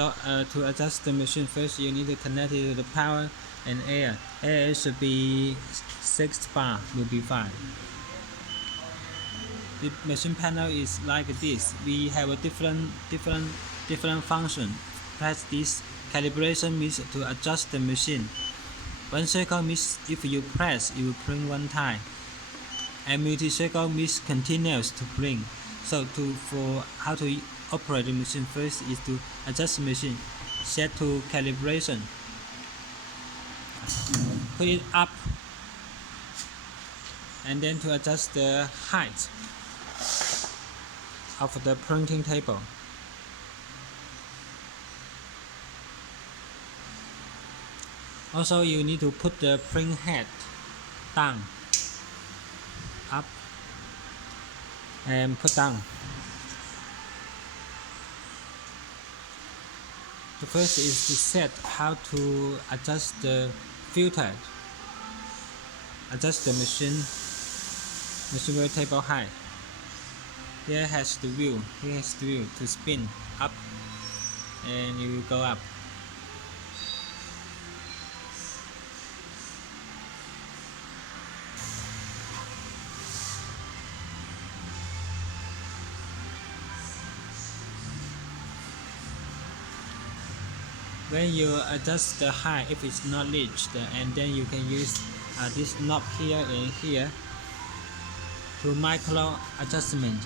So to adjust the machine, first you need to connect it to the power and air. Air should be 6 bar, will be fine. The machine panel is like this. We have a different function. Press this. Calibration means to adjust the machine. 1 cycle means if you press, it will print 1 time. And multi-cycle means continuous to print. So for how to operate the machine, first is to adjust the machine. Set to calibration. Put it up. And then to adjust the height of the printing table. Also, you need to put the print head down, up, and put down. The first is to set how to adjust the filter. Adjust the machine table height. Here has the wheel. Here has the wheel to spin up, and you will go up. When you adjust the height, if it's not reached, and then you can use this knob here and here to micro adjustment.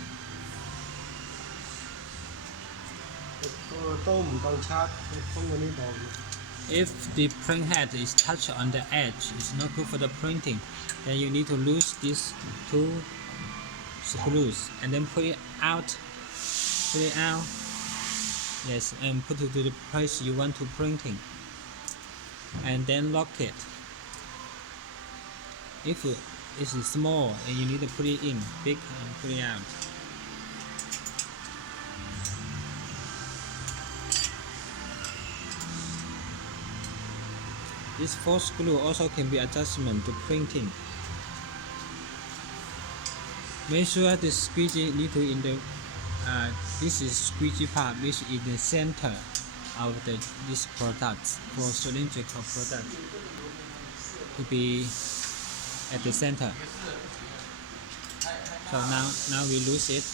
If the print head is touched on the edge, it's not good for the printing. Then you need to lose these 2 screws and then put it out. Yes, and put it to the place you want to printing, and then lock it. If it is small and you need to put it in, big and put it out. This 4 screw also can be adjustment to printing. Make sure the squeegee need to in the this is squeegee part, which is the center of this product. For cylindrical product to be at the center. So now we lose it.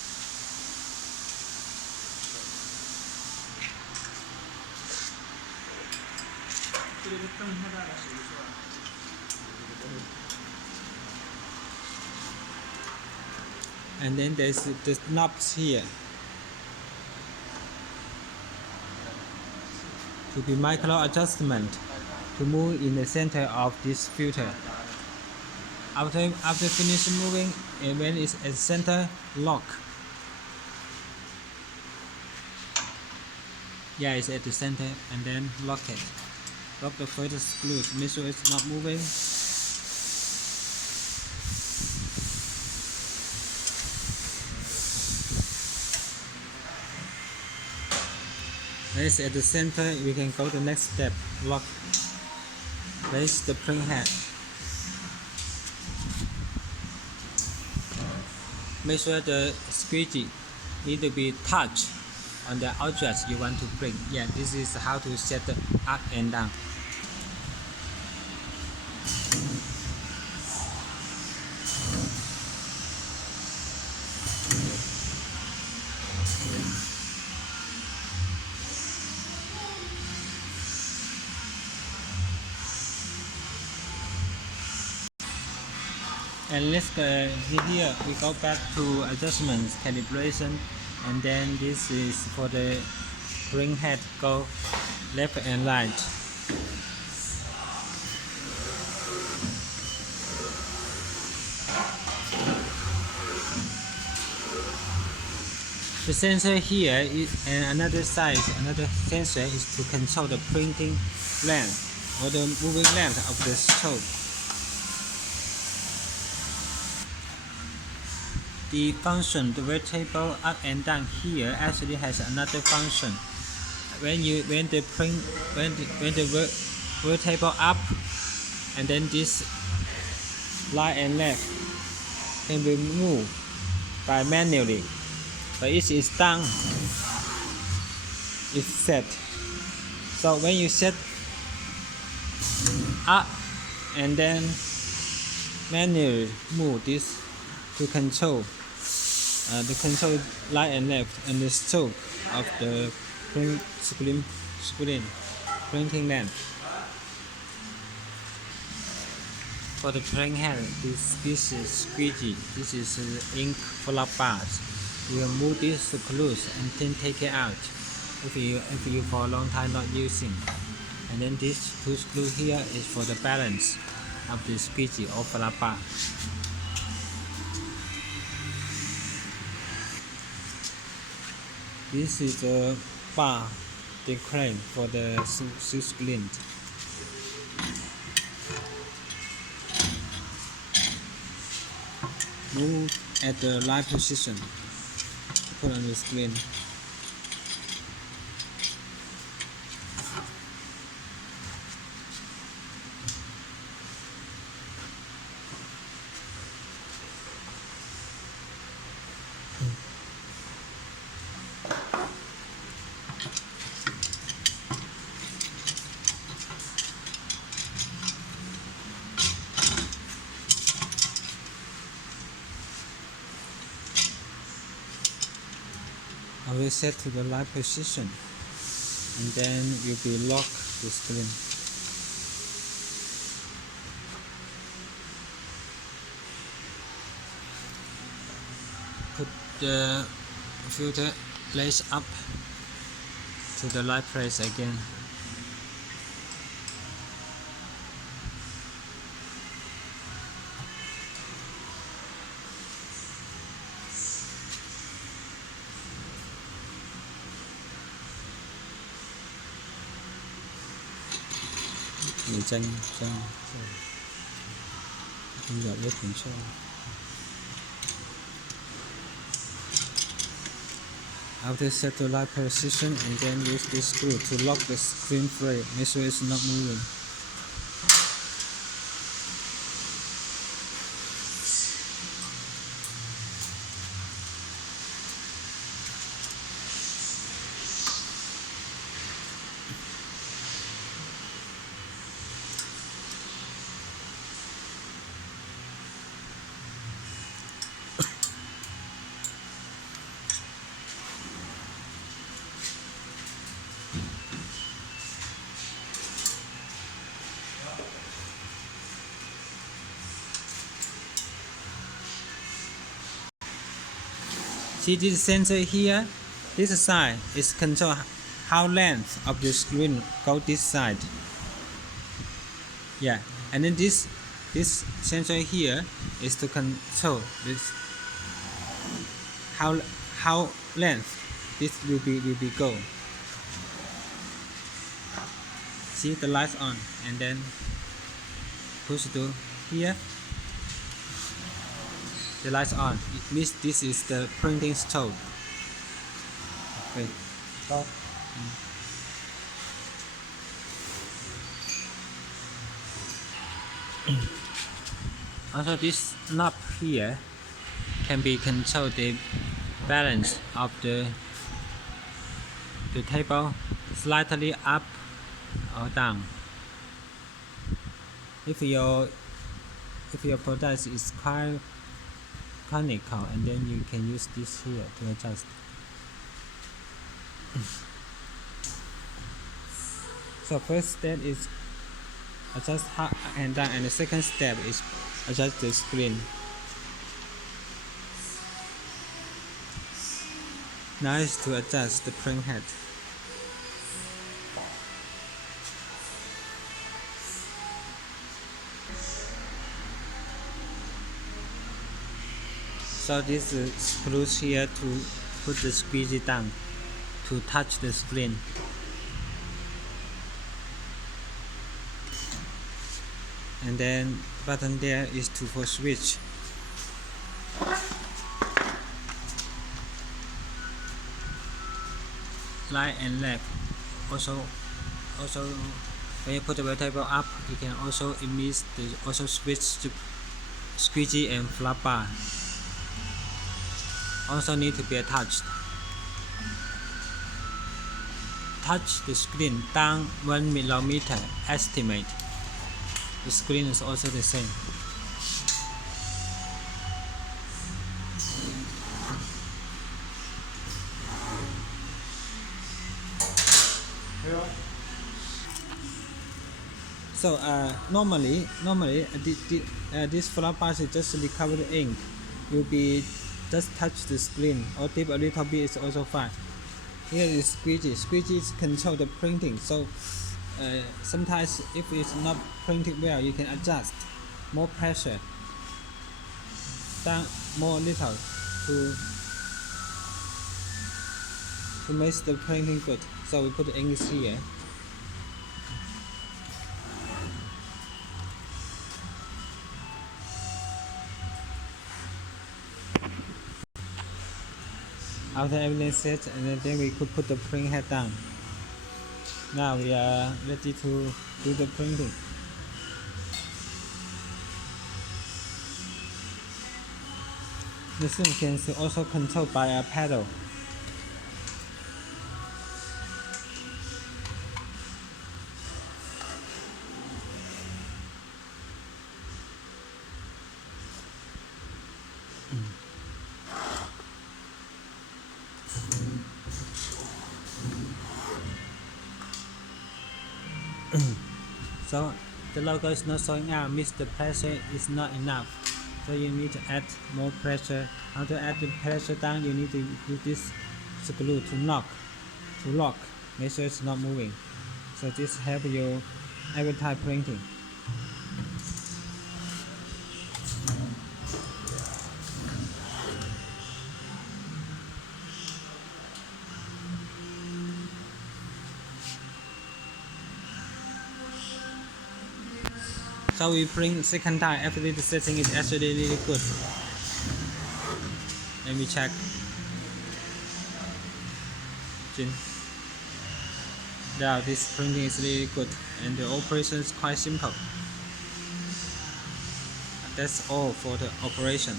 And then there's the knobs here to be micro adjustment to move in the center of this filter. After finish moving, and when it's at center, lock. Yeah, it's at the center, and then lock it. Lock the further screws. Make sure it's not moving. When it's at the center, we can go to the next step. Lock. Place the print head. Make sure the squeegee need to be touched on the objects you want to print. Yeah, this is how to set the up and down. And let's here we go back to adjustments, calibration, and then this is for the print head, go left and right. The sensor here is, and another sensor is to control the printing length or the moving length of the stroke. The function, the vertical up and down here actually has another function. When the vertical up, and then this right and left can be moved by manually. But it is down. is set. So when you set up and then manually move this to control right and left and the stroke of the screen printing lamp. For the print head, this is squeegee. This is ink flappers. You move this to close and then take it out if you for a long time not using. And then this two screw here is for the balance of the squeegee or flapper. This is a bar the crane for the screen. Move at the right position. Put on the screen. Always set to the right position, and then you will lock the screen. Put the filter place up to the right place again. Chân giọt vết kiểm soát. After set the right position and then use this screw to lock the screen frame. Make sure it's not moving. See this sensor here? This side is control how length of the screen go this side. Yeah, and then this sensor here is to control this how length this will be go. See the lights on and then push to here. The lights on. It means this is the printing stove. Okay. Stop. Also, this knob here can be control the balance of the table slightly up or down. If your product is quite conical, and then you can use this here to adjust. So first step is adjust up and down, and the second step is adjust the screen. Now is to adjust the print head. So this screws here to put the squeegee down to touch the screen. And then button there is for switch. Right and left. Also when you put the table up, you can also also switch to squeegee and flapper. Also need to be attached. touch the screen down 1 millimeter estimate. The screen is also the same. So normally this flat bar is just recovered ink. You'll be just touch the screen or dip a little bit is also fine. Here is squeegee. Squeegee is control the printing. So sometimes if it's not printed well, you can adjust more pressure down more little to make the printing good. So we put the ink here. After everything set, and then we could put the print head down. Now we are ready to do the printing. The machine can also controlled by a pedal. So the logo is not showing out, means the pressure is not enough. So you need to add more pressure. How to add the pressure down? You need to use this screw to lock, make sure it's not moving. So this helps you every time printing. So we print second time after the setting is actually really good. Let me check. Yeah, this printing is really good and the operation is quite simple. That's all for the operation.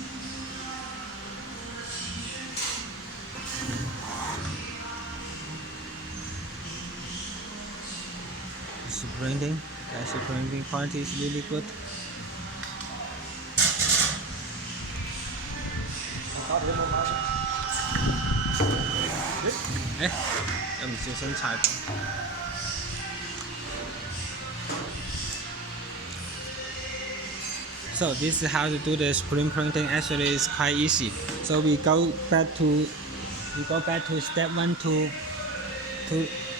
This printing. The printing quality is really good. So this is how to do the screen printing. Actually, it's quite easy. So we go back to step 1 to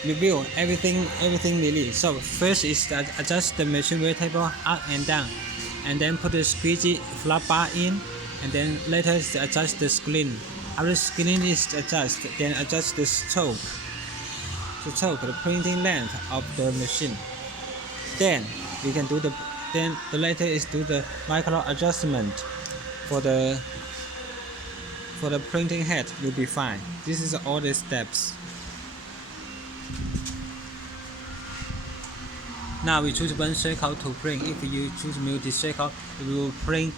review everything really. So first is that adjust the machine wheel table up and down, and then put the squeegee flat bar in, and then later is adjust the screen. After the screen is adjusted, then adjust the stroke the printing length of the machine. Then we can do the later is do the micro adjustment for the printing head. Will be fine. This is all the steps. Now we choose one circle to print. If you choose multi-circle, it will print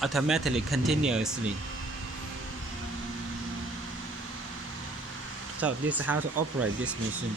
automatically, continuously. So this is how to operate this machine.